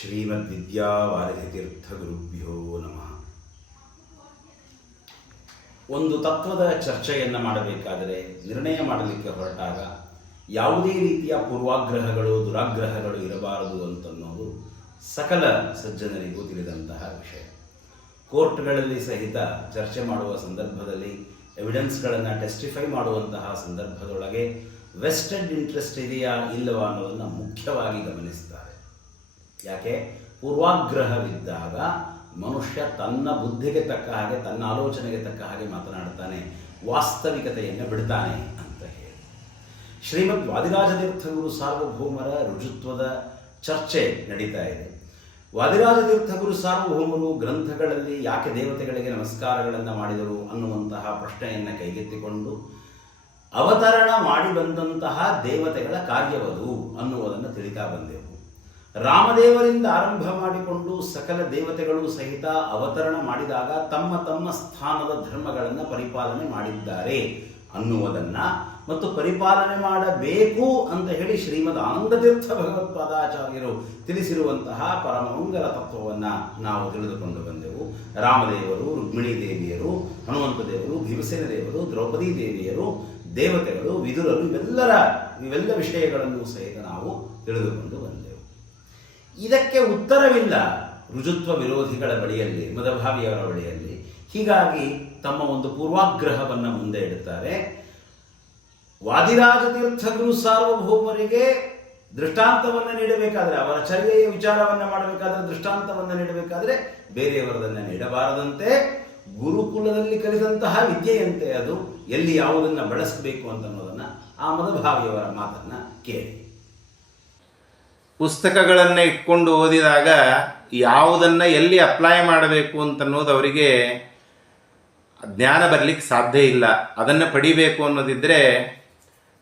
ಶ್ರೀಮದ್ವಿದ್ಯಾವಾರಿಧಿತೀರ್ಥಗುರುಭ್ಯೋ ನಮಃ. ಒಂದು ತತ್ವದ ಚರ್ಚೆಯನ್ನು ಮಾಡಬೇಕಾದರೆ, ನಿರ್ಣಯ ಮಾಡಲಿಕ್ಕೆ ಹೊರಟಾಗ ಯಾವುದೇ ರೀತಿಯ ಪೂರ್ವಾಗ್ರಹಗಳು, ದುರಾಗ್ರಹಗಳು ಇರಬಾರದು ಅಂತನ್ನೋದು ಸಕಲ ಸಜ್ಜನರಿಗೂ ತಿಳಿದಂತಹ ವಿಷಯ. ಕೋರ್ಟ್ಗಳಲ್ಲಿ ಸಹಿತ ಚರ್ಚೆ ಮಾಡುವ ಸಂದರ್ಭದಲ್ಲಿ ಎವಿಡೆನ್ಸ್ಗಳನ್ನು ಟೆಸ್ಟಿಫೈ ಮಾಡುವಂತಹ ಸಂದರ್ಭದೊಳಗೆ ವೆಸ್ಟೆಡ್ ಇಂಟ್ರೆಸ್ಟ್ ಇದೆಯಾ ಇಲ್ಲವಾ ಅನ್ನೋದನ್ನು ಮುಖ್ಯವಾಗಿ ಗಮನಿಸ್ತಾರೆ. ಯಾಕೆ? ಪೂರ್ವಾಗ್ರಹವಿದ್ದಾಗ ಮನುಷ್ಯ ತನ್ನ ಬುದ್ಧಿಗೆ ತಕ್ಕ ಹಾಗೆ, ತನ್ನ ಆಲೋಚನೆಗೆ ತಕ್ಕ ಹಾಗೆ ಮಾತನಾಡ್ತಾನೆ ವಾಸ್ತವಿಕತೆಯನ್ನು ಬಿಡ್ತಾನೆ ಅಂತ ಹೇಳಿ. ಶ್ರೀಮದ್ ವಾದಿರಾಜತೀರ್ಥಗುರು ಸಾರ್ವಭೌಮರ ರುಜುತ್ವದ ಚರ್ಚೆ ನಡೀತಾ ಇದೆ. ವಾದಿರಾಜತೀರ್ಥಗುರು ಸಾರ್ವಭೌಮರು ಗ್ರಂಥಗಳಲ್ಲಿ ಯಾಕೆ ದೇವತೆಗಳಿಗೆ ನಮಸ್ಕಾರಗಳನ್ನು ಮಾಡಿದರು ಅನ್ನುವಂತಹ ಪ್ರಶ್ನೆಯನ್ನು ಕೈಗೆತ್ತಿಕೊಂಡು, ಅವತರಣ ಮಾಡಿ ಬಂದಂತಹ ದೇವತೆಗಳ ಕಾರ್ಯವದು ಅನ್ನುವುದನ್ನು ತಿಳಿತಾ ಬಂದೆವು. ರಾಮದೇವರಿಂದ ಆರಂಭ ಮಾಡಿಕೊಂಡು ಸಕಲ ದೇವತೆಗಳು ಸಹಿತ ಅವತರಣ ಮಾಡಿದಾಗ ತಮ್ಮ ತಮ್ಮ ಸ್ಥಾನದ ಧರ್ಮಗಳನ್ನು ಪರಿಪಾಲನೆ ಮಾಡಿದ್ದಾರೆ ಅನ್ನುವುದನ್ನ ಮತ್ತು ಪರಿಪಾಲನೆ ಮಾಡಬೇಕು ಅಂತ ಹೇಳಿ ಶ್ರೀಮದ್ ಆನಂದತೀರ್ಥ ಭಗವತ್ಪಾದಾಚಾರ್ಯರು ತಿಳಿಸಿರುವಂತಹ ಪರಮಮಂಗಲ ತತ್ವವನ್ನು ನಾವು ತಿಳಿದುಕೊಂಡು ಬಂದೆವು. ರಾಮದೇವರು, ರುಕ್ಮಿಣಿ ದೇವಿಯರು, ಹನುಮಂತ ದೇವರು, ಭೀಮಸೇನ ದೇವರು, ದ್ರೌಪದಿ ದೇವಿಯರು, ದೇವತೆಗಳು, ವಿದುರರು ಇವೆಲ್ಲರ ಇವೆಲ್ಲ ವಿಷಯಗಳನ್ನು ಸಹಿತ ನಾವು ತಿಳಿದುಕೊಂಡು ಬಂದೆವು. ಇದಕ್ಕೆ ಉತ್ತರವಿಲ್ಲ ರುಜುತ್ವ ವಿರೋಧಿಗಳ ಬಳಿಯಲ್ಲಿ, ಮದಭಾವಿಯವರ ಬಳಿಯಲ್ಲಿ. ಹೀಗಾಗಿ ತಮ್ಮ ಒಂದು ಪೂರ್ವಾಗ್ರಹವನ್ನು ಮುಂದೆ ಇಡುತ್ತಾರೆ ವಾದಿರಾಜತೀರ್ಥಗುರು ಸಾರ್ವಭೌಮರಿಗೆ ದೃಷ್ಟಾಂತವನ್ನು ನೀಡಬೇಕಾದ್ರೆ, ಅವರ ಚರ್ಯೆಯ ವಿಚಾರವನ್ನು ಮಾಡಬೇಕಾದ್ರೆ ದೃಷ್ಟಾಂತವನ್ನು ನೀಡಬೇಕಾದ್ರೆ ಬೇರೆಯವರದನ್ನು ನೀಡಬಾರದಂತೆ. ಗುರುಕುಲದಲ್ಲಿ ಕಲಿತಂತಹ ವಿದ್ಯೆಯಂತೆ ಅದು, ಎಲ್ಲಿ ಯಾವುದನ್ನು ಬಳಸಬೇಕು ಅಂತ ಅನ್ನೋದನ್ನ ಆ ಮದಭಾವಿಯವರ ಮಾತನ್ನ ಕೇಳಿ. ಪುಸ್ತಕಗಳನ್ನು ಇಟ್ಕೊಂಡು ಓದಿದಾಗ ಯಾವುದನ್ನು ಎಲ್ಲಿ ಅಪ್ಲೈ ಮಾಡಬೇಕು ಅಂತನ್ನೋದು ಅವರಿಗೆ ಜ್ಞಾನ ಬರಲಿಕ್ಕೆ ಸಾಧ್ಯ ಇಲ್ಲ. ಅದನ್ನು ಪಡಿಬೇಕು ಅನ್ನೋದಿದ್ದರೆ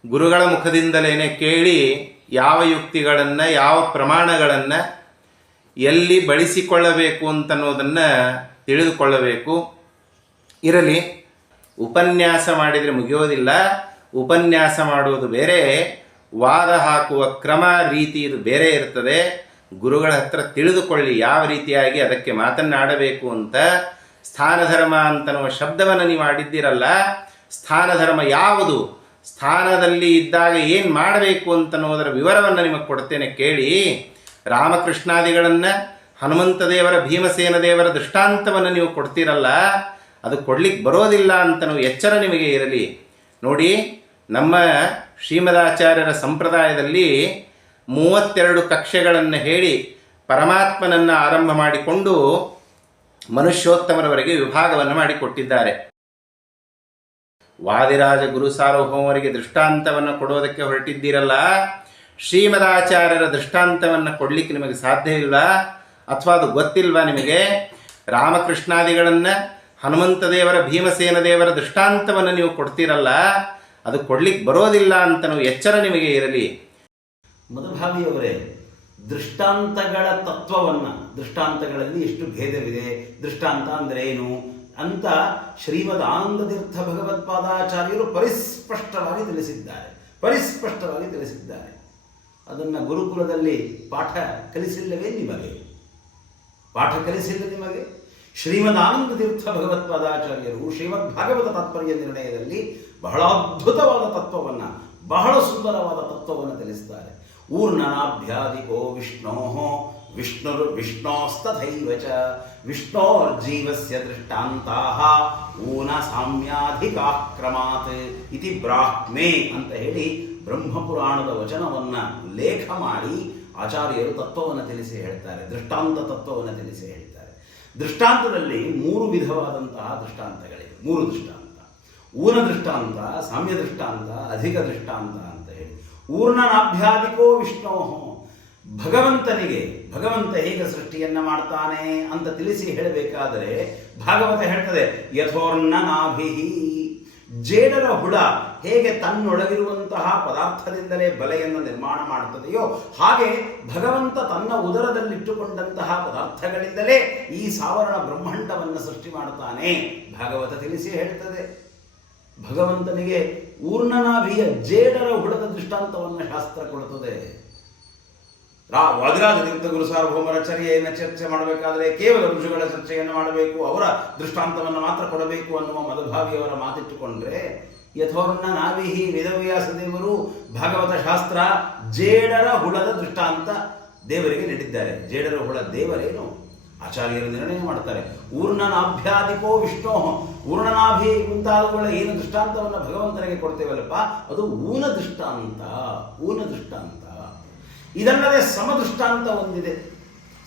ಗುರುಗಳ ಮುಖದಿಂದಲೇ ಕೇಳಿ ಯಾವ ಯುಕ್ತಿಗಳನ್ನು, ಯಾವ ಪ್ರಮಾಣಗಳನ್ನು ಎಲ್ಲಿ ಬಳಸಿಕೊಳ್ಳಬೇಕು ಅಂತನ್ನೋದನ್ನು ತಿಳಿದುಕೊಳ್ಳಬೇಕು. ಇರಲಿ, ಉಪನ್ಯಾಸ ಮಾಡಿದರೆ ಮುಗಿಯೋದಿಲ್ಲ. ಉಪನ್ಯಾಸ ಮಾಡುವುದು ಬೇರೆ. ವಾದ ಹಾಕುವ ಕ್ರಮ, ರೀತಿ ಇದು ಬೇರೆ ಇರ್ತದೆ. ಗುರುಗಳ ಹತ್ರ ತಿಳಿದುಕೊಳ್ಳಿ ಯಾವ ರೀತಿಯಾಗಿ ಅದಕ್ಕೆ ಮಾತನ್ನಾಡಬೇಕು ಅಂತ. ಸ್ಥಾನ ಧರ್ಮ ಅಂತನ್ನುವ ಶಬ್ದವನ್ನು ನೀವು ಆಡಿದ್ದೀರಲ್ಲ ಸ್ಥಾನ ಧರ್ಮ ಯಾವುದು? ಸ್ಥಾನದಲ್ಲಿ ಇದ್ದಾಗ ಏನು ಮಾಡಬೇಕು ಅಂತನ್ನುವುದರ ವಿವರವನ್ನು ನಿಮಗೆ ಕೊಡ್ತೇನೆ ಕೇಳಿ. ರಾಮಕೃಷ್ಣಾದಿಗಳನ್ನು ಹನುಮಂತ ದೇವರ, ಭೀಮಸೇನ ದೇವರ ದೃಷ್ಟಾಂತವನ್ನು ನೀವು ಕೊಡ್ತೀರಲ್ಲ, ಅದು ಕೊಡ್ಲಿಕ್ಕೆ ಬರೋದಿಲ್ಲ ಅಂತನೂ ಎಚ್ಚರ ನಿಮಗೆ ಇರಲಿ. ನೋಡಿ, ನಮ್ಮ ಶ್ರೀಮದಾಚಾರ್ಯರ ಸಂಪ್ರದಾಯದಲ್ಲಿ ಮೂವತ್ತೆರಡು ಕಕ್ಷೆಗಳನ್ನು ಹೇಳಿ ಪರಮಾತ್ಮನನ್ನು ಆರಂಭ ಮಾಡಿಕೊಂಡು ಮನುಷ್ಯೋತ್ತಮರವರೆಗೆ ವಿಭಾಗವನ್ನು ಮಾಡಿಕೊಟ್ಟಿದ್ದಾರೆ. ವಾದಿರಾಜ ಗುರು ಸಾರ್ವಭೌಮರಿಗೆ ದೃಷ್ಟಾಂತವನ್ನು ಕೊಡೋದಕ್ಕೆ ಹೊರಟಿದ್ದೀರಲ್ಲ? ಶ್ರೀಮದಾಚಾರ್ಯರ ದೃಷ್ಟಾಂತವನ್ನು ಕೊಡಲಿಕ್ಕೆ ನಿಮಗೆ ಸಾಧ್ಯವಿಲ್ವಾ ಅಥವಾ ಅದು ಗೊತ್ತಿಲ್ವಾ ನಿಮಗೆ? ರಾಮಕೃಷ್ಣಾದಿಗಳನ್ನು ಹನುಮಂತ ದೇವರ ಭೀಮಸೇನ ದೇವರ ದೃಷ್ಟಾಂತವನ್ನು ನೀವು ಕೊಡ್ತೀರಲ್ಲ? ಅದು ಕೊಡ್ಲಿಕ್ಕೆ ಬರೋದಿಲ್ಲ ಅಂತ ನಾವು ಎಚ್ಚರ ನಿಮಗೆ ಇರಲಿ. ಮಧುಭಾವಿಯವರೇ ದೃಷ್ಟಾಂತಗಳ ತತ್ವವನ್ನು, ದೃಷ್ಟಾಂತಗಳಲ್ಲಿ ಎಷ್ಟು ಭೇದವಿದೆ, ದೃಷ್ಟಾಂತ ಅಂದರೆ ಏನು ಅಂತ ಶ್ರೀಮದ್ ಆನಂದತೀರ್ಥ ಭಗವತ್ಪಾದಾಚಾರ್ಯರು ಪರಿಸ್ಪಷ್ಟವಾಗಿ ತಿಳಿಸಿದ್ದಾರೆ. ಪರಿಸ್ಪಷ್ಟವಾಗಿ ತಿಳಿಸಿದ್ದಾರೆ. ಅದನ್ನು ಗುರುಕುಲದಲ್ಲಿ ಪಾಠ ಕಲಿಸಿಲ್ಲವೇ ನಿಮಗೆ? ಪಾಠ ಕಲಿಸಿಲ್ಲ ನಿಮಗೆ? ಶ್ರೀಮದ್ ಆನಂದ ತೀರ್ಥ ಭಗವತ್ಪಾದಾಚಾರ್ಯರು ಶ್ರೀಮದ್ ಭಾಗವತ ತಾತ್ಪರ್ಯ ನಿರ್ಣಯದಲ್ಲಿ ಬಹಳ ಅದ್ಭುತವಾದ ತತ್ವವನ್ನು, ಬಹಳ ಸುಂದರವಾದ ತತ್ವವನ್ನು ತಿಳಿಸ್ತಾರೆ. ಊರ್ಣನಾಭ್ಯಾದಿಕೋ ವಿಷ್ಣೋ ವಿಷ್ಣುರು ವಿಷ್ಣೋಸ್ತೈವ ಚ ವಿಷ್ಣೋರ್ಜೀವಸ್ಯ ದೃಷ್ಟಾಂತಾ ಊನ ಸಾಮ್ಯಾಧಿಕಾಕ್ರಮಾತ್ ಇತಿ ಬ್ರಾಹ್ಮೆ ಅಂತ ಹೇಳಿ ಬ್ರಹ್ಮಪುರಾಣದ ವಚನವನ್ನು ಉಲ್ಲೇಖ ಮಾಡಿ ಆಚಾರ್ಯರು ತತ್ವವನ್ನು ತಿಳಿಸಿ ಹೇಳ್ತಾರೆ, ದೃಷ್ಟಾಂತ ತತ್ವವನ್ನು ತಿಳಿಸಿ ಹೇಳ್ತಾರೆ. ದೃಷ್ಟಾಂತದಲ್ಲಿ ಮೂರು ವಿಧವಾದಂತಹ ದೃಷ್ಟಾಂತಗಳಿವೆ, ಮೂರು ದೃಷ್ಟಾಂತ. ಊನ ದೃಷ್ಟಾಂತ, ಸಾಮ್ಯ ದೃಷ್ಟಾಂತ, ಅಧಿಕ ದೃಷ್ಟಾಂತ ಅಂತ ಹೇಳಿ. ಊರ್ಣನಾಭ್ಯಾಧಿಕೋ ವಿಷ್ಣೋ ಭಗವಂತನಿಗೆ, ಭಗವಂತ ಹೇಗೆ ಸೃಷ್ಟಿಯನ್ನ ಮಾಡ್ತಾನೆ ಅಂತ ತಿಳಿಸಿ ಹೇಳಬೇಕಾದರೆ ಭಾಗವತ ಹೇಳ್ತದೆ, ಯಥೋರ್ಣನಾಭಿಹಿ. ಜೇಡರ ಹುಳ ಹೇಗೆ ತನ್ನೊಳಗಿರುವಂತಹ ಪದಾರ್ಥದಿಂದಲೇ ಬಲೆಯನ್ನು ನಿರ್ಮಾಣ ಮಾಡುತ್ತದೆಯೋ, ಹಾಗೆ ಭಗವಂತ ತನ್ನ ಉದರದಲ್ಲಿಟ್ಟುಕೊಂಡಂತಹ ಪದಾರ್ಥಗಳಿಂದಲೇ ಈ ಸಾವರಣ ಬ್ರಹ್ಮಾಂಡವನ್ನು ಸೃಷ್ಟಿ ಮಾಡುತ್ತಾನೆ. ಭಾಗವತ ತಿಳಿಸಿ ಹೇಳ್ತದೆ. ಭಗವಂತನಿಗೆ ಊರ್ಣನಾಭಿಯ ಜೇಡರ ಹುಡದ ದೃಷ್ಟಾಂತವನ್ನು ಶಾಸ್ತ್ರ ಕೊಡುತ್ತದೆ. ರಾ ವಾದಿರಾಜ ತೀರ್ಥ ಗುರು ಸಾರ್ವಭೌಮರ ಚರ್ಯೆಯನ್ನು ಚರ್ಚೆ ಮಾಡಬೇಕಾದರೆ ಕೇವಲ ಋಷಿಗಳ ಚರ್ಚೆಯನ್ನು ಮಾಡಬೇಕು, ಅವರ ದೃಷ್ಟಾಂತವನ್ನು ಮಾತ್ರ ಕೊಡಬೇಕು ಅನ್ನುವ ಮದಭಾವಿಯವರ ಮಾತಿಟ್ಟುಕೊಂಡ್ರೆ ಯಥೋರ್ಣ ನಾವಿಹಿ ವೇದವ್ಯಾಸ ದೇವರು ಭಾಗವತ ಶಾಸ್ತ್ರ ಜೇಡರ ಹುಳದ ದೃಷ್ಟಾಂತ ದೇವರಿಗೆ ನೀಡಿದ್ದಾರೆ. ಜೇಡರ ಹುಳ ದೇವರೇನು? ಆಚಾರ್ಯರು ನಿರ್ಣಯ ಮಾಡ್ತಾರೆ ಊರ್ಣನಾಭ್ಯಾಧಿಕೋ ವಿಷ್ಣು. ಊರ್ಣನಾಭಿ ಮುಂತಾದವುಗಳ ಏನು ದೃಷ್ಟಾಂತವನ್ನು ಭಗವಂತನಿಗೆ ಕೊಡ್ತೇವಲ್ಲಪ್ಪ? ಅದು ಊನ ದೃಷ್ಟಾಂತ ಊನ ದೃಷ್ಟಾಂತ ಇದಲ್ಲದೆ ಸಮದೃಷ್ಟಾಂತ ಒಂದಿದೆ.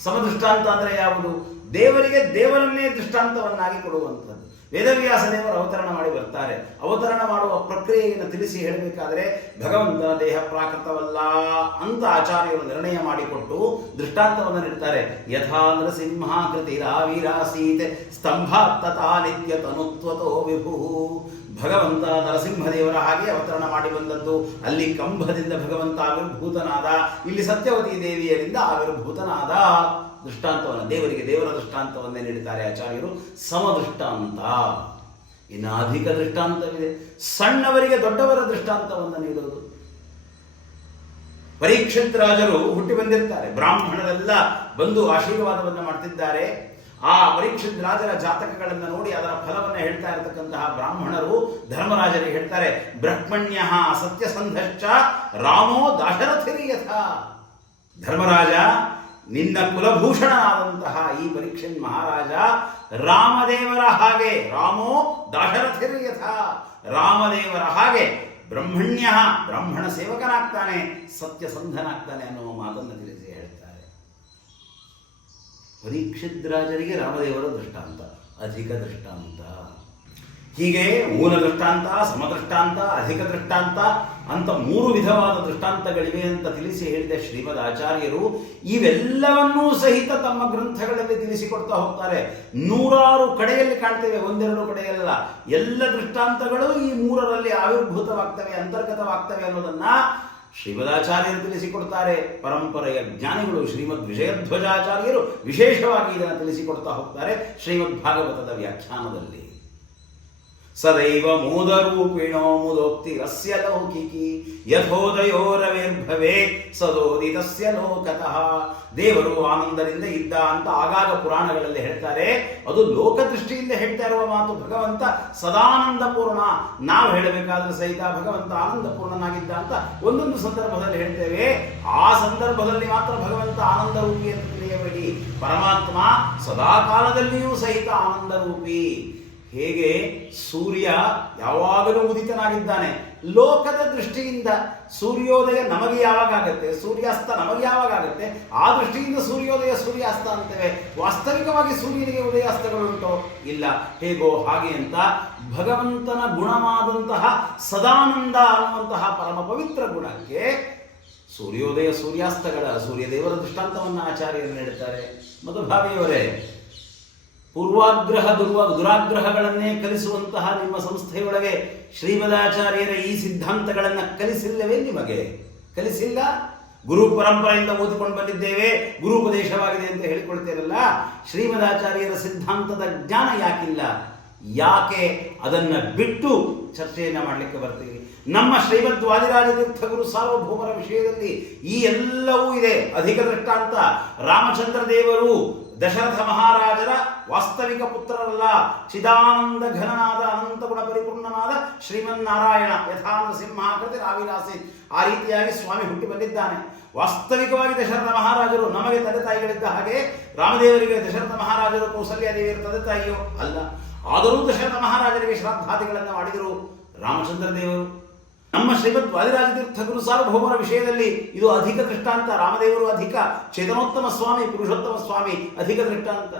ಸಮದೃಷ್ಟಾಂತ ಅಂದರೆ ಯಾವುದು? ದೇವರಿಗೆ ದೇವರನ್ನೇ ದೃಷ್ಟಾಂತವನ್ನಾಗಿ ಕೊಡುವಂಥದ್ದು. ವೇದವ್ಯಾಸ ದೇವರು ಅವತರಣ ಮಾಡಿ ಬರ್ತಾರೆ. ಅವತರಣ ಮಾಡುವ ಪ್ರಕ್ರಿಯೆಯನ್ನು ತಿಳಿಸಿ ಹೇಳಬೇಕಾದ್ರೆ, ಭಗವಂತ ದೇಹ ಪ್ರಾಕೃತವಲ್ಲ ಅಂತ ಆಚಾರ್ಯರು ನಿರ್ಣಯ ಮಾಡಿಕೊಟ್ಟು ದೃಷ್ಟಾಂತವನ್ನು ನೀಡ್ತಾರೆ. ಯಥಾ ನರಸಿಂಹಾಕೃತಿ ರಾವಿರಾಸೀತೆ ಸ್ತಂಭ ತಥಾ ನಿತ್ಯ ತನುತ್ವತೋ ವಿಭು. ಭಗವಂತ ನರಸಿಂಹದೇವರ ಹಾಗೆ ಅವತರಣ ಮಾಡಿ ಬಂದದ್ದು ಅಲ್ಲಿ ಕಂಭದಿಂದ ಭಗವಂತ ಆವಿರ್ಭೂತನಾದ, ಇಲ್ಲಿ ಸತ್ಯವತಿ ದೇವಿಯರಿಂದ ಆವಿರ್ಭೂತನಾದ. ದೃಷ್ಟಾಂತವನ್ನು, ದೇವರಿಗೆ ದೇವರ ದೃಷ್ಟಾಂತವನ್ನೇ ನೀಡುತ್ತಾರೆ ಆಚಾರ್ಯರು. ಸಮದೃಷ್ಟಾಂತ. ಇನ್ನು ಅಧಿಕ ದೃಷ್ಟಾಂತವಿದೆ. ಸಣ್ಣವರಿಗೆ ದೊಡ್ಡವರ ದೃಷ್ಟಾಂತವನ್ನು ನೀಡುವುದು. ಪರೀಕ್ಷಿತ್ ರಾಜರು ಹುಟ್ಟಿ ಬಂದಿರ್ತಾರೆ. ಬ್ರಾಹ್ಮಣರೆಲ್ಲ ಬಂದು ಆಶೀರ್ವಾದವನ್ನು ಮಾಡ್ತಿದ್ದಾರೆ. ಆ ಪರೀಕ್ಷಿತ್ ರಾಜರ ಜಾತಕಗಳನ್ನು ನೋಡಿ ಅದರ ಫಲವನ್ನು ಹೇಳ್ತಾ ಇರತಕ್ಕಂತಹ ಬ್ರಾಹ್ಮಣರು ಧರ್ಮರಾಜರಿಗೆ ಹೇಳ್ತಾರೆ, ಬ್ರಹ್ಮಣ್ಯ ಸತ್ಯಸಂಧಶ್ಚ ರಾಮೋ ದಾಶರಥಿರಿಯಥ. ಧರ್ಮರಾಜ ನಿನ್ನ ಕುಲಭೂಷಣನಾದಂತಹ ಈ ಪರೀಕ್ಷನ್ ಮಹಾರಾಜ ರಾಮದೇವರ ಹಾಗೆ, ರಾಮೋ ದಾಶರಥಿರ್ಯಥ ರಾಮದೇವರ ಹಾಗೆ ಬ್ರಹ್ಮಣ್ಯ, ಬ್ರಾಹ್ಮಣ ಸೇವಕನಾಗ್ತಾನೆ, ಸತ್ಯಸಂಧನಾಗ್ತಾನೆ ಅನ್ನುವ ಮಾತನ್ನು ತಿಳಿಸಿ ಹೇಳ್ತಾರೆ. ಪರೀಕ್ಷಿದ್ರಾಜರಿಗೆ ರಾಮದೇವರ ದೃಷ್ಟಾಂತ, ಅಧಿಕ ದೃಷ್ಟಾಂತ. ಹೀಗೆ ಮೂಲ ದೃಷ್ಟಾಂತ ಸಮದೃಷ್ಟಾಂತ ಅಧಿಕ ದೃಷ್ಟಾಂತ ಅಂತ ಮೂರು ವಿಧವಾದ ದೃಷ್ಟಾಂತಗಳಿವೆ ಅಂತ ತಿಳಿಸಿ ಹೇಳಿದ ಶ್ರೀಮದ್ ಆಚಾರ್ಯರು, ಇವೆಲ್ಲವನ್ನೂ ಸಹಿತ ತಮ್ಮ ಗ್ರಂಥಗಳಲ್ಲಿ ತಿಳಿಸಿಕೊಡ್ತಾ ಹೋಗ್ತಾರೆ. ನೂರಾರು ಕಡೆಯಲ್ಲಿ ಕಾಣ್ತೇವೆ, ಒಂದೆರಡು ಕಡೆಯಲ್ಲ. ಎಲ್ಲ ದೃಷ್ಟಾಂತಗಳು ಈ ಮೂರರಲ್ಲಿ ಆವಿರ್ಭೂತವಾಗ್ತವೆ, ಅಂತರ್ಗತವಾಗ್ತವೆ ಅನ್ನೋದನ್ನ ಶ್ರೀಮದಾಚಾರ್ಯರು ತಿಳಿಸಿಕೊಡ್ತಾರೆ. ಪರಂಪರೆಯ ಜ್ಞಾನಿಗಳು ಶ್ರೀಮದ್ ವಿಜಯಧ್ವಜಾಚಾರ್ಯರು ವಿಶೇಷವಾಗಿ ಇದನ್ನು ತಿಳಿಸಿಕೊಡ್ತಾ ಹೋಗ್ತಾರೆ ಶ್ರೀಮದ್ ಭಾಗವತದ ವ್ಯಾಖ್ಯಾನದಲ್ಲಿ. ಸದೈವ ಮೂದರೂಪಿಣೋ ಮುದೋಕ್ತಿರಸ್ಯ ಲೌಕಿಕಿ ಯಥೋದಯೋ ರವಿರ್ಭವೇತ್ ಸದೋದಿತಸ್ಯ ಲೋಕತಃ ದೇವರು ಆನಂದದಿಂದ ಇದ್ದ ಅಂತ ಆಗಾಗ ಪುರಾಣಗಳಲ್ಲಿ ಹೇಳ್ತಾರೆ. ಅದು ಲೋಕದೃಷ್ಟಿಯಿಂದ ಹೇಳ್ತಾ ಇರುವ ಮಾತು ಭಗವಂತ ಸದಾನಂದಪೂರ್ಣ. ನಾವು ಹೇಳಬೇಕಾದ್ರೆ ಸಹಿತ ಭಗವಂತ ಆನಂದಪೂರ್ಣನಾಗಿದ್ದ ಅಂತ ಒಂದೊಂದು ಸಂದರ್ಭದಲ್ಲಿ ಹೇಳ್ತೇವೆ. ಆ ಸಂದರ್ಭದಲ್ಲಿ ಮಾತ್ರ ಭಗವಂತ ಆನಂದ ರೂಪಿ ಅಂತ ತಿಳಿಯಬೇಡಿ. ಪರಮಾತ್ಮ ಸದಾ ಕಾಲದಲ್ಲಿಯೂ ಸಹಿತ ಆನಂದ ರೂಪಿ ಹೇಗೆ ಸೂರ್ಯ ಯಾವಾಗಲೂ ಉದಿತನಾಗಿದ್ದಾನೆ? ಲೋಕದ ದೃಷ್ಟಿಯಿಂದ ಸೂರ್ಯೋದಯ ನಮಗೆ ಯಾವಾಗ ಆಗುತ್ತೆ? ಸೂರ್ಯಾಸ್ತ ನಮಗೆ ಯಾವಾಗ ಆಗುತ್ತೆ? ಆ ದೃಷ್ಟಿಯಿಂದ ಸೂರ್ಯೋದಯ ಸೂರ್ಯಾಸ್ತ ಅಂತೇವೆ. ವಾಸ್ತವಿಕವಾಗಿ ಸೂರ್ಯನಿಗೆ ಉದಯಾಸ್ತಗಳುಂಟೋ ಇಲ್ಲ. ಹೇಗೋ ಹಾಗೆ ಅಂತ ಭಗವಂತನ ಗುಣವಾದಂತಹ ಸದಾನಂದ ಅನ್ನುವಂತಹ ಪರಮ ಪವಿತ್ರ ಗುಣಕ್ಕೆ ಸೂರ್ಯೋದಯ ಸೂರ್ಯಾಸ್ತಗಳ ಸೂರ್ಯದೇವರ ದೃಷ್ಟಾಂತವನ್ನು ಆಚಾರ್ಯರು ನೀಡುತ್ತಾರೆ. ಮಧುಭಾವಿಯವರೇ ಪೂರ್ವಾಗ್ರಹ ದುರ್ವ ದುರಾಗ್ರಹಗಳನ್ನೇ ಕಲಿಸುವಂತಹ ನಿಮ್ಮ ಸಂಸ್ಥೆಯೊಳಗೆ ಶ್ರೀಮದಾಚಾರ್ಯರ ಈ ಸಿದ್ಧಾಂತಗಳನ್ನು ಕಲಿಸಿಲ್ಲವೇ ನಿಮಗೆ? ಕಲಿಸಿಲ್ಲ? ಗುರು ಪರಂಪರೆಯಿಂದ ಓದಿಕೊಂಡು ಬಂದಿದ್ದೇವೆ, ಗುರು ಉಪದೇಶವಾಗಿದೆ ಅಂತ ಹೇಳಿಕೊಳ್ತೀರಲ್ಲ ಶ್ರೀಮದಾಚಾರ್ಯರ ಸಿದ್ಧಾಂತದ ಜ್ಞಾನ ಯಾಕಿಲ್ಲ? ಯಾಕೆ ಅದನ್ನು ಬಿಟ್ಟು ಚರ್ಚೆಯನ್ನು ಮಾಡಲಿಕ್ಕೆ ಬರ್ತೀವಿ ನಮ್ಮ ಶ್ರೀಮದ್ ವಾದಿರಾಜತೀರ್ಥ ಗುರು ಸಾರ್ವಭೌಮರ ವಿಷಯದಲ್ಲಿ ಈ ಎಲ್ಲವೂ ಇದೆ. ಅಧಿಕ ದೃಷ್ಟಾಂತ. ರಾಮಚಂದ್ರ ದೇವರು ದಶರಥ ಮಹಾರಾಜರ ವಾಸ್ತವಿಕ ಪುತ್ರರಲ್ಲ, ಚಿದಾನಂದ ಘನನಾದ ಅನಂತ ಗುಣ ಪರಿಪೂರ್ಣನಾದ ಶ್ರೀಮನ್ನಾರಾಯಣ ಯಥಾನಂದ ಸಿಂಹಾಕೃತಿ ರಾವಿರಾಸಿ ಆ ರೀತಿಯಾಗಿ ಸ್ವಾಮಿ ಹುಟ್ಟಿ ಬಂದಿದ್ದಾನೆ. ವಾಸ್ತವಿಕವಾಗಿ ದಶರಥ ಮಹಾರಾಜರು ನಮಗೆ ತಂದೆ ತಾಯಿಗಳಿದ್ದ ಹಾಗೆ ರಾಮದೇವರಿಗೆ ದಶರಥ ಮಹಾರಾಜರು ಕೌಸಲ್ಯ ದೇವಿಯರು ತಂದೆ ತಾಯಿಯೋ ಅಲ್ಲ. ಆದರೂ ದಶರಥ ಮಹಾರಾಜರಿಗೆ ಶ್ರದ್ಧಾದಿಗಳನ್ನು ಮಾಡಿದರು ರಾಮಚಂದ್ರ ದೇವರು. ನಮ್ಮ ಶ್ರೀಮದ್ ವಾದಿರಾಜ ತೀರ್ಥ ಗುರು ಸಾರ್ವಭೌಮರ ವಿಷಯದಲ್ಲಿ ಇದು ಅಧಿಕ ದೃಷ್ಟಾಂತ ರಾಮದೇವರು ಅಧಿಕ, ಚೇತನೋತ್ತಮ ಸ್ವಾಮಿ, ಪುರುಷೋತ್ತಮ ಸ್ವಾಮಿ ಅಧಿಕ ದೃಷ್ಟಾಂತ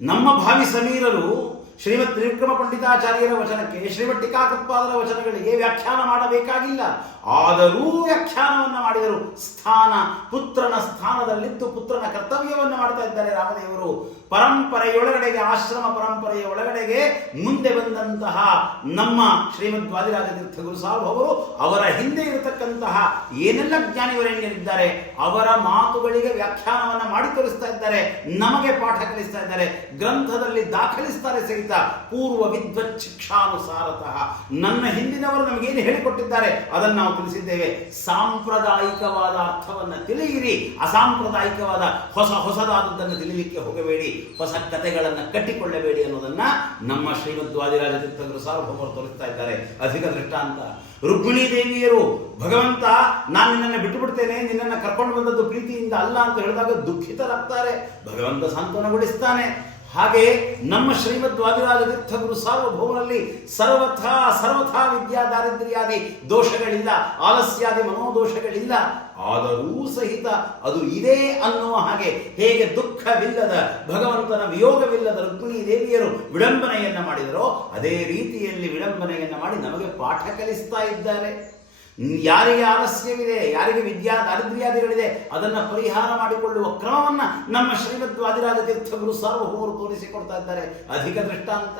ನಮ್ಮ ಭಾವಿ ಸಮೀರರು ಶ್ರೀಮದ್ ತ್ರಿವಿಕ್ರಮ ಪಂಡಿತಾಚಾರ್ಯರ ವಚನಕ್ಕೆ, ಶ್ರೀಮದ್ ಟೀಕಾಕೃತ್ಪಾದರ ವಚನಗಳಿಗೆ ವ್ಯಾಖ್ಯಾನ ಮಾಡಬೇಕಾಗಿಲ್ಲ. ಆದರೂ ವ್ಯಾಖ್ಯಾನವನ್ನು ಮಾಡಿದರು. ಸ್ಥಾನ, ಪುತ್ರನ ಸ್ಥಾನದಲ್ಲಿತ್ತು ಪುತ್ರನ ಕರ್ತವ್ಯವನ್ನು ಮಾಡ್ತಾ ಇದ್ದಾರೆ ರಾಮದೇವರು. ಪರಂಪರೆಯೊಳಗಡೆಗೆ, ಆಶ್ರಮ ಪರಂಪರೆಯ ಒಳಗಡೆಗೆ ಮುಂದೆ ಬಂದಂತಹ ನಮ್ಮ ಶ್ರೀಮದ್ ವಾದಿರಾಜ ತೀರ್ಥ ಸಾರ್ವಭೌಮರು ಅವರ ಹಿಂದೆ ಇರತಕ್ಕಂತಹ ಏನೆಲ್ಲ ಜ್ಞಾನಿವರೇಣ್ಯರಿದ್ದಾರೆ ಅವರ ಮಾತುಗಳಿಗೆ ವ್ಯಾಖ್ಯಾನವನ್ನು ಮಾಡಿ ತೋರಿಸ್ತಾ ಇದ್ದಾರೆ, ನಮಗೆ ಪಾಠ ಕಲಿಸ್ತಾ ಇದ್ದಾರೆ, ಗ್ರಂಥದಲ್ಲಿ ದಾಖಲಿಸ್ತಾರೆ ಸಹಿತ ಸಹಿತ ಪೂರ್ವ ವಿದ್ವತ್ ಶಿಕ್ಷಾನುಸಾರತಃ ನನ್ನ ಹಿಂದಿನವರು ನಮಗೇನು ಹೇಳಿಕೊಟ್ಟಿದ್ದಾರೆ ಅದನ್ನು ನಾವು ತಿಳಿಸಿದ್ದೇವೆ. ಸಾಂಪ್ರದಾಯಿಕವಾದ ಅರ್ಥವನ್ನು ತಿಳಿಯಿರಿ, ಅಸಾಂಪ್ರದಾಯಿಕವಾದ ಹೊಸ ಹೊಸದಾದದ್ದನ್ನು ತಿಳಿಲಿಕ್ಕೆ ಹೋಗಬೇಡಿ. ಹೊಸ ಕಥೆಗಳನ್ನು ಕಟ್ಟಿಕೊಳ್ಳಬೇಡಿ ಅನ್ನೋದನ್ನ ನಮ್ಮ ಶ್ರೀಮದ್ ವಾದಿರಾಜ ತೀರ್ಥರು ಸಾರ್ವಭೌಮರು ತೋರಿಸ್ತಾ ಇದ್ದಾರೆ. ಅಧಿಕ ದೃಷ್ಟಾಂತ. ರುಕ್ಮಿಣಿ ದೇವಿಯರು, ಭಗವಂತ, ನಾನು ನಿನ್ನನ್ನು ಬಿಟ್ಟು ಬಿಡ್ತೇನೆ ನಿನ್ನನ್ನು ಕರ್ಕೊಂಡು ಬಂದದ್ದು ಪ್ರೀತಿಯಿಂದ ಅಲ್ಲ ಅಂತ ಹೇಳಿದಾಗ ದುಃಖಿತರಾಗ್ತಾರೆ. ಭಗವಂತ ಸಾಂತ್ವನಗೊಳಿಸ್ತಾನೆ. ಹಾಗೆ ನಮ್ಮ ಶ್ರೀಮದ್ ವಾದಿರಾಜ ತೀರ್ಥಗುರು ಸಾರ್ವಭೌಮರಲ್ಲಿ ಸರ್ವಥಾ ಸರ್ವಥಾ ವಿದ್ಯಾ ದಾರಿದ್ರ್ಯಾದಿ ದೋಷಗಳಿಲ್ಲ, ಆಲಸ್ಯಾದಿ ಮನೋದೋಷಗಳಿಲ್ಲ, ಆದರೂ ಸಹಿತ ಅದು ಇದೆ ಅನ್ನುವ ಹಾಗೆ ಹೇಗೆ ದುಃಖವಿಲ್ಲದ, ಭಗವಂತನ ವಿಯೋಗವಿಲ್ಲದ ರುಕ್ಮಿಣಿ ದೇವಿಯರು ವಿಡಂಬನೆಯನ್ನ ಮಾಡಿದರೋ, ಅದೇ ರೀತಿಯಲ್ಲಿ ವಿಡಂಬನೆಯನ್ನ ಮಾಡಿ ನಮಗೆ ಪಾಠ ಕಲಿಸ್ತಾ ಇದ್ದಾರೆ. ಯಾರಿಗೆ ಆಲಸ್ಯವಿದೆ, ಯಾರಿಗೆ ವಿದ್ಯಾ, ದಾರಿದ್ರ್ಯಾದಿಗಳಿದೆ, ಅದನ್ನ ಪರಿಹಾರ ಮಾಡಿಕೊಳ್ಳುವ ಕ್ರಮವನ್ನ ನಮ್ಮ ಶ್ರೀಮದ್ ವಾದಿರಾಜ ತೀರ್ಥಗುರು ಸಾರ್ವಭೌಮರು ತೋರಿಸಿಕೊಡ್ತಾ ಇದ್ದಾರೆ. ಅಧಿಕ ದೃಷ್ಟಾಂತ.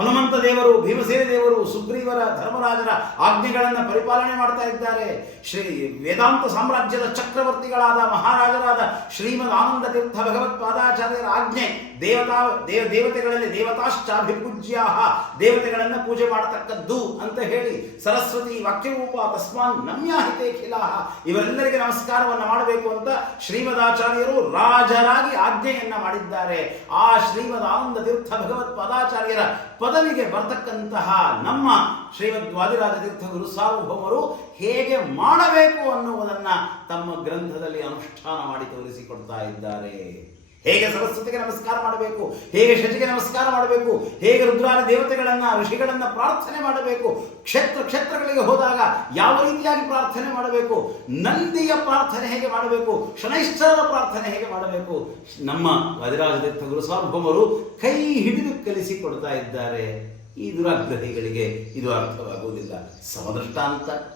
ಹನುಮಂತ ದೇವರು ಭೀಮಸೇನ ದೇವರು, ಸುಗ್ರೀವರ, ಧರ್ಮರಾಜರ ಆಜ್ಞೆಗಳನ್ನ ಪರಿಪಾಲನೆ ಮಾಡ್ತಾ ಇದ್ದಾರೆ. ಶ್ರೀ ವೇದಾಂತ ಸಾಮ್ರಾಜ್ಯದ ಚಕ್ರವರ್ತಿಗಳಾದ ಮಹಾರಾಜರಾದ ಶ್ರೀಮದ್ ಆನಂದ ತೀರ್ಥ ಭಗವತ್ ಪಾದಾಚಾರ್ಯರ ಆಜ್ಞೆ, ದೇವತಾ, ದೇವ, ದೇವತೆಗಳಲ್ಲಿ ದೇವತಾಶ್ಚಾಭಿಪೂಜ್ಯಾಹ, ದೇವತೆಗಳನ್ನ ಪೂಜೆ ಮಾಡತಕ್ಕದ್ದು ಅಂತ ಹೇಳಿ ಸರಸ್ವತಿ ವಾಕ್ಯರೂಪ ತಸ್ಮಾನ್ ನಮ್ಯಾಹಿತೆ ಖಿಲಾಹ. ಇವರೆಲ್ಲರಿಗೆ ನಮಸ್ಕಾರವನ್ನು ಮಾಡಬೇಕು ಅಂತ ಶ್ರೀಮದಾಚಾರ್ಯರು ರಾಜರಾಗಿ ಆಜ್ಞೆಯನ್ನ ಮಾಡಿದ್ದಾರೆ. ಆ ಶ್ರೀಮದ್ ಆನಂದ ತೀರ್ಥ ಭಗವತ್ ಪದಾಚಾರ್ಯರ ಪದವಿಗೆ ಬರ್ತಕ್ಕಂತಹ ನಮ್ಮ ಶ್ರೀಮದ್ ವಾದಿರಾಜ ತೀರ್ಥ ಗುರು ಸಾರ್ವಭೌಮರು ಹೇಗೆ ಮಾಡಬೇಕು ಅನ್ನುವುದನ್ನ ತಮ್ಮ ಗ್ರಂಥದಲ್ಲಿ ಅನುಷ್ಠಾನ ಮಾಡಿ ತೋರಿಸಿಕೊಡ್ತಾ ಇದ್ದಾರೆ. ಹೇಗೆ ಸರಸ್ವತಿಗೆ ನಮಸ್ಕಾರ ಮಾಡಬೇಕು? ಹೇಗೆ ಶಚಿಗೆ ನಮಸ್ಕಾರ ಮಾಡಬೇಕು? ಹೇಗೆ ರುದ್ರಾನ ದೇವತೆಗಳನ್ನು, ಋಷಿಗಳನ್ನು ಪ್ರಾರ್ಥನೆ ಮಾಡಬೇಕು? ಕ್ಷೇತ್ರ ಕ್ಷೇತ್ರಗಳಿಗೆ ಹೋದಾಗ ಯಾವ ರೀತಿಯಾಗಿ ಪ್ರಾರ್ಥನೆ ಮಾಡಬೇಕು? ನಂದಿಯ ಪ್ರಾರ್ಥನೆ ಹೇಗೆ ಮಾಡಬೇಕು? ಶನೈಶ್ಚರರ ಪ್ರಾರ್ಥನೆ ಹೇಗೆ ಮಾಡಬೇಕು? ನಮ್ಮ ವದಿರಾಜ ತೀರ್ಥ ಗುರು ಸಾರ್ವಭೌಮರು ಕೈ ಹಿಡಿದು ಕಲಿಸಿಕೊಡ್ತಾ ಇದ್ದಾರೆ. ಈ ದುರಾಗ್ರಹಿಗಳಿಗೆ ಇದು ಅರ್ಥವಾಗುವುದಿಲ್ಲ. ಸಮದೃಷ್ಟಾಂತ.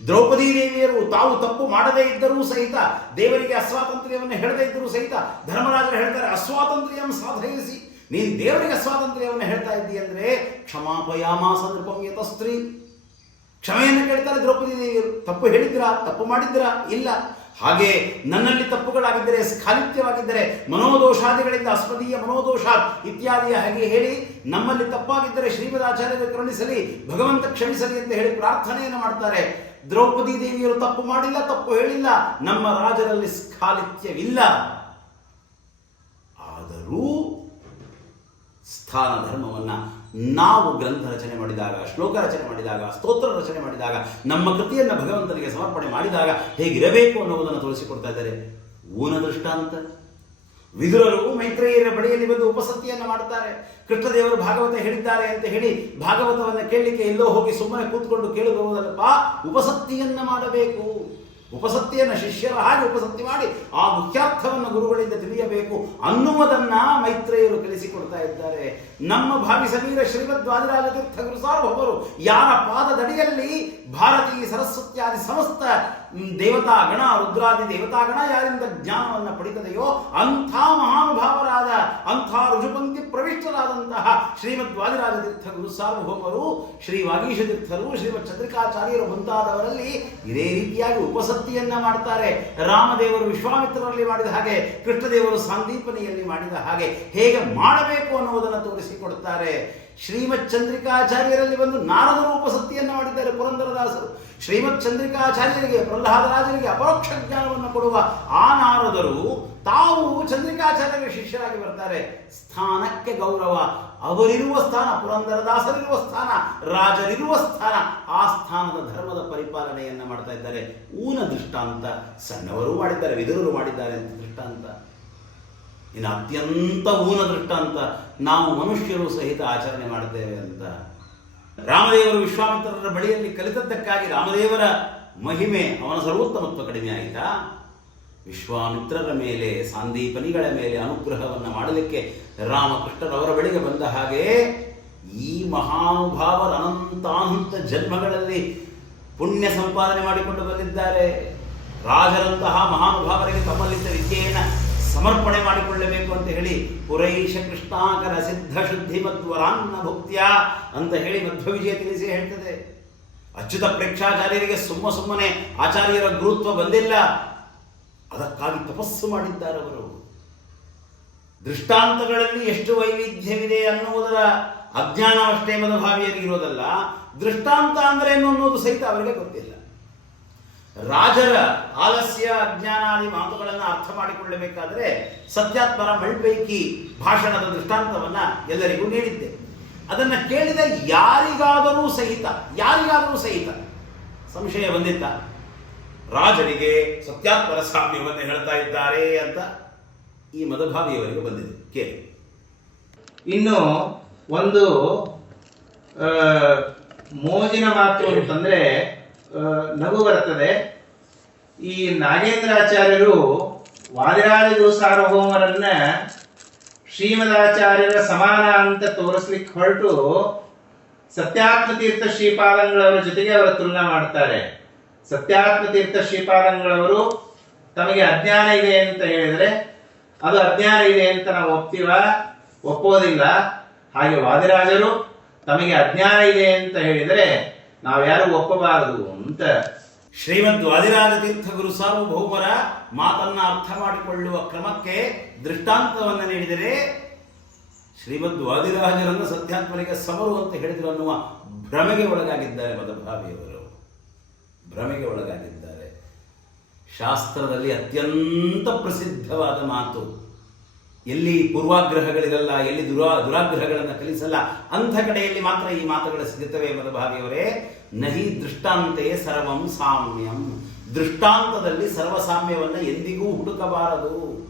ದ್ರೌಪದಿ ದೇವಿಯರು ತಾವು ತಪ್ಪು ಮಾಡದೇ ಇದ್ದರೂ ಸಹಿತ, ದೇವರಿಗೆ ಅಸ್ವಾತಂತ್ರ್ಯವನ್ನು ಹೇಳದೇ ಇದ್ದರೂ ಸಹಿತ ಧರ್ಮರಾಜರು ಹೇಳ್ತಾರೆ, ಅಸ್ವಾತಂತ್ರ್ಯಂ ಸಾಧಯಿಸಿ. ನೀನು ದೇವರಿಗೆ ಸ್ವಾತಂತ್ರ್ಯವನ್ನು ಹೇಳ್ತಾ ಇದ್ದೀಯ ಅಂದರೆ ಕ್ಷಮಾಪಯಾಮಾಸ ನೃಪಂ ಯತ ಸ್ತ್ರೀ ಕ್ಷಮೆಯನ್ನು ಕೇಳ್ತಾರೆ ದ್ರೌಪದಿ ದೇವಿಯರು, ತಪ್ಪು ಹೇಳಿದ್ರಾ ತಪ್ಪು ಮಾಡಿದ್ರಾ ಇಲ್ಲ. ಹಾಗೆ ನನ್ನಲ್ಲಿ ತಪ್ಪುಗಳಾಗಿದ್ದರೆ ಸ್ಖಾಲಿತ್ಯವಾಗಿದ್ದರೆ ಮನೋದೋಷಾದಿಗಳಿಂದ ಅಸ್ಪದೀಯ ಮನೋದೋಷ ಇತ್ಯಾದಿಯ ಹಾಗೆ ಹೇಳಿ, ನಮ್ಮಲ್ಲಿ ತಪ್ಪಾಗಿದ್ದರೆ ಶ್ರೀಮದಾಚಾರ್ಯರು ಕರುಣಿಸಲಿ, ಭಗವಂತ ಕ್ಷಮಿಸಲಿ ಅಂತ ಹೇಳಿ ಪ್ರಾರ್ಥನೆಯನ್ನು ಮಾಡ್ತಾರೆ. ದ್ರೌಪದಿ ದೇವಿಯರು ತಪ್ಪು ಮಾಡಿಲ್ಲ, ತಪ್ಪು ಹೇಳಿಲ್ಲ. ನಮ್ಮ ರಾಜರಲ್ಲಿ ಸ್ಖಾಲಿತ್ಯವಿಲ್ಲ ಆದರೂ ಸ್ಥಾನ ಧರ್ಮವನ್ನ ನಾವು ಗ್ರಂಥ ರಚನೆ ಮಾಡಿದಾಗ, ಶ್ಲೋಕ ರಚನೆ ಮಾಡಿದಾಗ, ಸ್ತೋತ್ರ ರಚನೆ ಮಾಡಿದಾಗ, ನಮ್ಮ ಕೃತಿಯನ್ನು ಭಗವಂತನಿಗೆ ಸಮರ್ಪಣೆ ಮಾಡಿದಾಗ ಹೇಗಿರಬೇಕು ಅನ್ನುವುದನ್ನು ತೋರಿಸಿಕೊಡ್ತಾ ಇದ್ದಾರೆ. ಊನ ದೃಷ್ಟಾಂತ ವಿದುರರು ಮೈತ್ರೇಯರ ಬಳಿಯಲ್ಲಿ ಬಂದು ಉಪಸತಿಯನ್ನು ಮಾಡ್ತಾರೆ ಕೃಷ್ಣದೇವರು ಭಾಗವತ ಹೇಳಿದ್ದಾರೆ ಅಂತ ಹೇಳಿ ಭಾಗವತವನ್ನು ಕೇಳಲಿಕ್ಕೆ ಎಲ್ಲೋ ಹೋಗಿ ಸುಮ್ಮನೆ ಕೂತ್ಕೊಂಡು ಕೇಳಬಹುದಲ್ಲಪ್ಪ ಉಪಸತ್ತಿಯನ್ನ ಮಾಡಬೇಕು. ಉಪಸತ್ತಿಯನ್ನು ಶಿಷ್ಯರ ಹಾಗೆ ಉಪಸತ್ತಿ ಮಾಡಿ ಆ ಮುಖ್ಯಾರ್ಥವನ್ನು ಗುರುಗಳಿಂದ ತಿಳಿಯಬೇಕು ಅನ್ನುವುದನ್ನ ಮೈತ್ರೇಯರು ಕಲಿಸಿಕೊಡ್ತಾ ಇದ್ದಾರೆ. ನಮ್ಮ ಭಾವಿ ಸಮೀರ ಶ್ರೀಮದ್ ವಾದಿರಾಜ ತೀರ್ಥ ಗುರು ಸಾರ್ವಭೌಮರು ಯಾರ ಪಾದದಡಿಯಲ್ಲಿ ಭಾರತೀಯ ಸರಸ್ವತ್ಯಾದಿ ಸಮಸ್ತ ದೇವತಾಗಣ ದೇವತಾ ಗಣ, ರುದ್ರಾದಿ ದೇವತಾ ಗಣ ಯಾರಿಂದ ಜ್ಞಾನವನ್ನು ಪಡಿತದೆಯೋ ಅಂಥ ಮಹಾನುಭಾವರಾದ ಅಂಥ ರುಜುಪಂಕ್ತಿ ಪ್ರವಿಷ್ಟರಾದಂತಹ ಶ್ರೀಮದ್ ವಾದಿರಾಜ ತೀರ್ಥ ಗುರು ಸಾರ್ವಭೌಮರು, ಶ್ರೀ ವಾಗೀಶ ತೀರ್ಥರು ಶ್ರೀಮದ್ ಚಂದ್ರಿಕಾಚಾರ್ಯರು ಮುಂತಾದವರಲ್ಲಿ ಇದೇ ರೀತಿಯಾಗಿ ಉಪಸತ್ತಿಯನ್ನ ಮಾಡ್ತಾರೆ. ರಾಮದೇವರು ವಿಶ್ವಾಮಿತ್ರರಲ್ಲಿ ಮಾಡಿದ ಹಾಗೆ, ಕೃಷ್ಣದೇವರು ಸಾಂದೀಪನೆಯಲ್ಲಿ ಮಾಡಿದ ಹಾಗೆ ಹೇಗೆ ಮಾಡಬೇಕು ಅನ್ನುವುದನ್ನು ತೋರಿಸಿಕೊಡುತ್ತಾರೆ ಶ್ರೀಮತ್ ಚಂದ್ರಿಕಾಚಾರ್ಯರಲ್ಲಿ ಬಂದು ನಾರದರು ಉಪಸತ್ತಿಯನ್ನ ಮಾಡಿದ್ದಾರೆ ಪುರಂದರದಾಸರು. ಶ್ರೀಮತ್ ಚಂದ್ರಿಕಾಚಾರ್ಯರಿಗೆ ಪ್ರಹ್ಲಾದರಾಜರಿಗೆ ಅಪರೋಕ್ಷ ಜ್ಞಾನವನ್ನು ಕೊಡುವ ಆ ನಾರದರು ತಾವು ಚಂದ್ರಿಕಾಚಾರ್ಯರ ಶಿಷ್ಯರಾಗಿ ಬರ್ತಾರೆ. ಸ್ಥಾನಕ್ಕೆ ಗೌರವ. ಅವರಿರುವ ಸ್ಥಾನ ಪುರಂದರದಾಸರಿರುವ ಸ್ಥಾನ, ರಾಜರಿರುವ ಸ್ಥಾನ. ಆ ಸ್ಥಾನದ ಧರ್ಮದ ಪರಿಪಾಲನೆಯನ್ನು ಮಾಡ್ತಾ ಇದ್ದಾರೆ. ಊನ ದೃಷ್ಟಾಂತ. ಸಣ್ಣವರು ಮಾಡಿದ್ದಾರೆ ವಿದುರರು ಮಾಡಿದ್ದಾರೆ ಅಂತ ದೃಷ್ಟಾಂತ. ಇನ್ನು ಅತ್ಯಂತ ಊನ ದೃಷ್ಟಾಂತ ನಾವು ಮನುಷ್ಯರು ಸಹಿತ ಆಚರಣೆ ಮಾಡುತ್ತೇವೆ ಅಂತ. ರಾಮದೇವರು ವಿಶ್ವಾಮಿತ್ರರ ಬಳಿಯಲ್ಲಿ ಕಲಿತದ್ದಕ್ಕಾಗಿ ರಾಮದೇವರ ಮಹಿಮೆ ಅವನ ಸರ್ವೋತ್ತಮತ್ವ ಕಡಿಮೆ ಆಯಿತಾ? ವಿಶ್ವಾಮಿತ್ರರ ಮೇಲೆ, ಸಾಂದೀಪನಿಗಳ ಮೇಲೆ ಅನುಗ್ರಹವನ್ನು ಮಾಡಲಿಕ್ಕೆ ರಾಮಕೃಷ್ಣರವರ ಬಳಿಗೆ ಬಂದ ಹಾಗೆ ಈ ಮಹಾನುಭಾವರ ಅನಂತಾನಂತ ಜನ್ಮಗಳಲ್ಲಿ ಪುಣ್ಯ ಸಂಪಾದನೆ ಮಾಡಿಕೊಂಡು ಬಂದಿದ್ದಾರೆ. ರಾಜರಂತಹ ಮಹಾನುಭಾವರಿಗೆ ತಮ್ಮಲ್ಲಿದ್ದ ವಿದ್ಯೆಯನ್ನು ಸಮರ್ಪಣೆ ಮಾಡಿಕೊಳ್ಳಬೇಕು ಅಂತ ಹೇಳಿ ಪುರೈಶ ಕೃಷ್ಣಾಕರ ಸಿದ್ಧ ಶುದ್ಧಿ ಮಧ್ವರಾನ್ನ ಭುಕ್ತಿಯ ಅಂತ ಹೇಳಿ ಮಧ್ವವಿಜಯ ತಿಳಿಸಿ ಹೇಳ್ತದೆ. ಅಚ್ಯುತ ಪ್ರೇಕ್ಷಾಚಾರ್ಯರಿಗೆ ಸುಮ್ಮ ಸುಮ್ಮನೆ ಆಚಾರ್ಯರ ಗುರುತ್ವ ಬಂದಿಲ್ಲ. ಅದಕ್ಕಾಗಿ ತಪಸ್ಸು ಮಾಡಿದ್ದಾರೆ ಅವರು. ದೃಷ್ಟಾಂತಗಳಲ್ಲಿ ಎಷ್ಟು ವೈವಿಧ್ಯವಿದೆ ಅನ್ನುವುದರ ಅಜ್ಞಾನವಷ್ಟೇ ಇರೋದಲ್ಲ. ದೃಷ್ಟಾಂತ ಅಂದ್ರೆ ಏನು ಅನ್ನೋದು ಸಹಿತ ಅವರಿಗೆ ಗೊತ್ತಿಲ್ಲ. ರಾಜರ ಆಲಸ್ಯ ಅಜ್ಞಾನಾದಿ ಮಾತುಗಳನ್ನು ಅರ್ಥ ಮಾಡಿಕೊಳ್ಳಬೇಕಾದರೆ ಸತ್ಯಾತ್ಮರ ಮಳ್ಬೈಕಿ ಭಾಷಣದ ದೃಷ್ಟಾಂತವನ್ನ ಎಲ್ಲರಿಗೂ ನೀಡಿದ್ದೆ. ಅದನ್ನು ಕೇಳಿದ ಯಾರಿಗಾದರೂ ಸಹಿತ ಯಾರಿಗಾದರೂ ಸಹಿತ ಸಂಶಯ ಬಂದಿತ್ತ? ರಾಜರಿಗೆ ಸತ್ಯಾತ್ಮರ ಸಾಮ್ಯವನ್ನು ಹೇಳ್ತಾ ಇದ್ದಾರೆ ಅಂತ ಈ ಮದಭಾವಿಯವರಿಗೆ ಬಂದಿದೆ. ಕೇಳಿ. ಇನ್ನು ಒಂದು ಮೋಜಿನ ಮಾತು ಅಂತಂದ್ರೆ ನಗು ಬರ್ತದೆ. ಈ ನಾಗೇಂದ್ರಾಚಾರ್ಯರು ವಾದಿರಾಜ ಸಾರ್ವಭೌಮರನ್ನ ಶ್ರೀಮದಾಚಾರ್ಯರ ಸಮಾನ ಅಂತ ತೋರಿಸ್ಲಿಕ್ಕೆ ಹೊರಟು ಸತ್ಯಾತ್ಮ ತೀರ್ಥ ಶ್ರೀಪಾದಂಗಳವರ ಜೊತೆಗೆ ಅವರ ತುಲನಾ ಮಾಡ್ತಾರೆ. ಸತ್ಯಾತ್ಮ ತೀರ್ಥ ಶ್ರೀಪಾದಂಗಳವರು ತಮಗೆ ಅಜ್ಞಾನ ಇದೆ ಅಂತ ಹೇಳಿದ್ರೆ ಅದು ಅಜ್ಞಾನ ಇದೆ ಅಂತ ನಾವು ಒಪ್ತೀವ? ಒಪ್ಪೋದಿಲ್ಲ. ಹಾಗೆ ವಾದಿರಾಜರು ತಮಗೆ ಅಜ್ಞಾನ ಇದೆ ಅಂತ ಹೇಳಿದರೆ ನಾವ್ಯಾರು ಒಪ್ಪಬಾರದು ಅಂತ. ಶ್ರೀಮದ್ ತೀರ್ಥ ಗುರು ಸಾರ್ವಭೌಮರ ಮಾತನ್ನ ಅರ್ಥ ಮಾಡಿಕೊಳ್ಳುವ ಕ್ರಮಕ್ಕೆ ದೃಷ್ಟಾಂತವನ್ನು ನೀಡಿದರೆ ಶ್ರೀಮದ್ ವಾದಿರಾಜರನ್ನು ಸತ್ಯಾತ್ಮರಿಗೆ ಸಮರು ಅಂತ ಹೇಳಿದರು ಅನ್ನುವ ಭ್ರಮೆಗೆ ಒಳಗಾಗಿದ್ದಾರೆ ಮದಭಾವಿಯವರು. ಭ್ರಮೆಗೆ ಒಳಗಾಗಿದ್ದಾರೆ. ಶಾಸ್ತ್ರದಲ್ಲಿ ಅತ್ಯಂತ ಪ್ರಸಿದ್ಧವಾದ ಮಾತು ಎಲ್ಲಿ ಪೂರ್ವಾಗ್ರಹಗಳಿರಲ್ಲ, ಎಲ್ಲಿ ದುರಾ, ದುರಾಗ್ರಹಗಳನ್ನು ಕಲಿಸಲ್ಲ ಅಂಥ ಕಡೆಯಲ್ಲಿ ಮಾತ್ರ ಈ ಮಾತುಗಳು ಸಿಗುತ್ತವೆ ಭಾವಿಯವರೇ. ನಹಿ ದೃಷ್ಟಾಂತೆ ಸರ್ವಂ ಸಾಮ್ಯಂ. ದೃಷ್ಟಾಂತದಲ್ಲಿ ಸರ್ವಸಾಮ್ಯವನ್ನು ಎಂದಿಗೂ ಹುಡುಕಬಾರದು.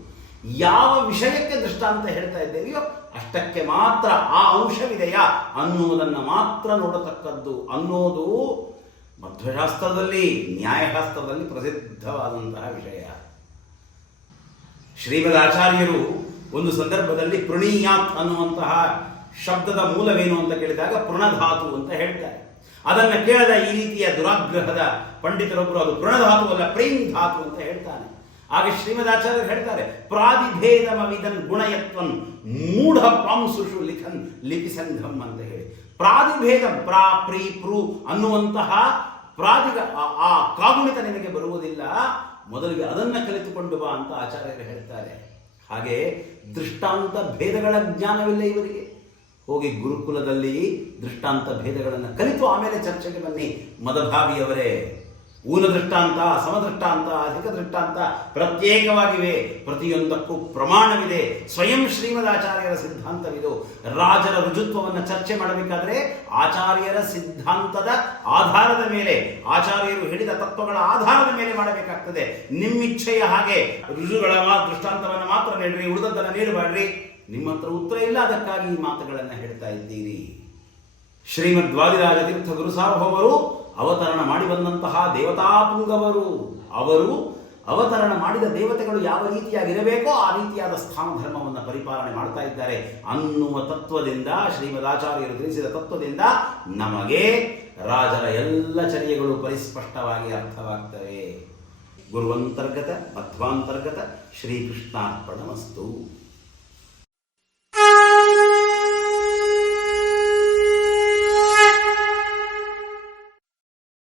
ಯಾವ ವಿಷಯಕ್ಕೆ ದೃಷ್ಟಾಂತ ಹೇಳ್ತಾ ಇದ್ದೇವೆಯೋ, ಅಷ್ಟಕ್ಕೆ ಮಾತ್ರ ಆ ಅಂಶವಿದೆಯಾ ಅನ್ನುವುದನ್ನು ಮಾತ್ರ ನೋಡತಕ್ಕದ್ದು ಅನ್ನೋದು ಮಧ್ವಶಾಸ್ತ್ರದಲ್ಲಿ, ನ್ಯಾಯಶಾಸ್ತ್ರದಲ್ಲಿ ಪ್ರಸಿದ್ಧವಾದಂತಹ ವಿಷಯ. ಶ್ರೀಮದ್ ಆಚಾರ್ಯರು ಒಂದು ಸಂದರ್ಭದಲ್ಲಿ ಪೃಣೀಯಾತ್ ಅನ್ನುವಂತಹ ಶಬ್ದದ ಮೂಲವೇನು ಅಂತ ಕೇಳಿದಾಗ ಪೃಣಧಾತು ಅಂತ ಹೇಳ್ತಾರೆ. ಅದನ್ನು ಕೇಳದ ಈ ರೀತಿಯ ದುರಾಗ್ರಹದ ಪಂಡಿತರೊಬ್ಬರು ಅದು ಪೃಣಧಾತು ಅಲ್ಲ ಪ್ರೇಮ್ ಧಾತು ಅಂತ ಹೇಳ್ತಾನೆ. ಆಗ ಶ್ರೀಮದ್ ಆಚಾರ್ಯರು ಹೇಳ್ತಾರೆ, ಪ್ರಾದಿಭೇದಮವಿದನ್ ಗುಣಯತ್ವನ್ ಮೂಢ ಪಾಂಸುಷು ಲಿಖನ್ ಲಿಪಿ ಸಂಘಂ ಅಂತ ಹೇಳಿ. ಪ್ರಾದಿಭೇದ ಪ್ರಾ ಪ್ರೀ ಪ್ರು ಅನ್ನುವಂತಹ ಪ್ರಾದಿಗ ಆ ಕಾಗುಣಿತ ನಿನಗೆ ಬರುವುದಿಲ್ಲ, ಮೊದಲಿಗೆ ಅದನ್ನು ಕಲಿತುಕೊಂಡು ಬಾ ಅಂತ ಆಚಾರ್ಯರು ಹೇಳ್ತಾರೆ. ಹಾಗೆ ದೃಷ್ಟಾಂತ ಭೇದಗಳ ಜ್ಞಾನವಿಲ್ಲ ಇವರಿಗೆ. ಹೋಗಿ ಗುರುಕುಲದಲ್ಲಿ ದೃಷ್ಟಾಂತ ಭೇದಗಳನ್ನು ಕಲಿತು ಆಮೇಲೆ ಚರ್ಚೆಗೆ ಬನ್ನಿ ಮದಭಾವಿಯವರೇ. ಊನ ದೃಷ್ಟಾಂತ ಸಮದೃಷ್ಟಾಂತ ಅಧಿಕ ದೃಷ್ಟಾಂತ ಪ್ರತ್ಯೇಕವಾಗಿವೆ. ಪ್ರತಿಯೊಂದಕ್ಕೂ ಪ್ರಮಾಣವಿದೆ. ಸ್ವಯಂ ಶ್ರೀಮದಾಚಾರ್ಯರ ಸಿದ್ಧಾಂತವಿದು. ರಾಜರ ರುಜುತ್ವವನ್ನು ಚರ್ಚೆ ಮಾಡಬೇಕಾದರೆ ಆಚಾರ್ಯರ ಸಿದ್ಧಾಂತದ ಆಧಾರದ ಮೇಲೆ, ಆಚಾರ್ಯರು ಹೇಳಿದ ತತ್ವಗಳ ಆಧಾರದ ಮೇಲೆ ಮಾಡಬೇಕಾಗ್ತದೆ. ನಿಮ್ಮಿಚ್ಛೆಯ ಹಾಗೆ ರುಜುಗಳ ದೃಷ್ಟಾಂತವನ್ನು ಮಾತ್ರ ನೀಡ್ರಿ, ಉಳಿದದ್ದನ್ನು ನೀಡಬೇಡ್ರಿ ನಿಮ್ಮ ಹತ್ರ ಉತ್ತರ ಇಲ್ಲ, ಅದಕ್ಕಾಗಿ ಈ ಮಾತುಗಳನ್ನು ಹೇಳ್ತಾ ಇದ್ದೀರಿ. ಶ್ರೀಮದ್ ತೀರ್ಥ ಗುರು ಸಾರ್ವಭೌಮರು ಅವತರಣ ಮಾಡಿ ಬಂದಂತಹ ದೇವತಾಪುಂಗವರು. ಅವರು ಅವತರಣ ಮಾಡಿದ ದೇವತೆಗಳು ಯಾವ ರೀತಿಯಾಗಿರಬೇಕೋ ಆ ರೀತಿಯಾದ ಸ್ಥಾನ ಧರ್ಮವನ್ನು ಪರಿಪಾಲನೆ ಮಾಡ್ತಾ ಇದ್ದಾರೆ. ಅನ್ನುವ ತತ್ವದಿಂದ, ಶ್ರೀಮದಾಚಾರ್ಯರು ತಿಳಿಸಿದ ತತ್ವದಿಂದ ನಮಗೆ ರಾಜರ ಎಲ್ಲ ಚರ್ಯಗಳು ಪರಿಸ್ಪಷ್ಟವಾಗಿ ಅರ್ಥವಾಗ್ತವೆ. ಗುರುವಂತರ್ಗತ, ಮಧ್ವಾಂತರ್ಗತ ಶ್ರೀಕೃಷ್ಣಾರ್ಪಣಮಸ್ತು.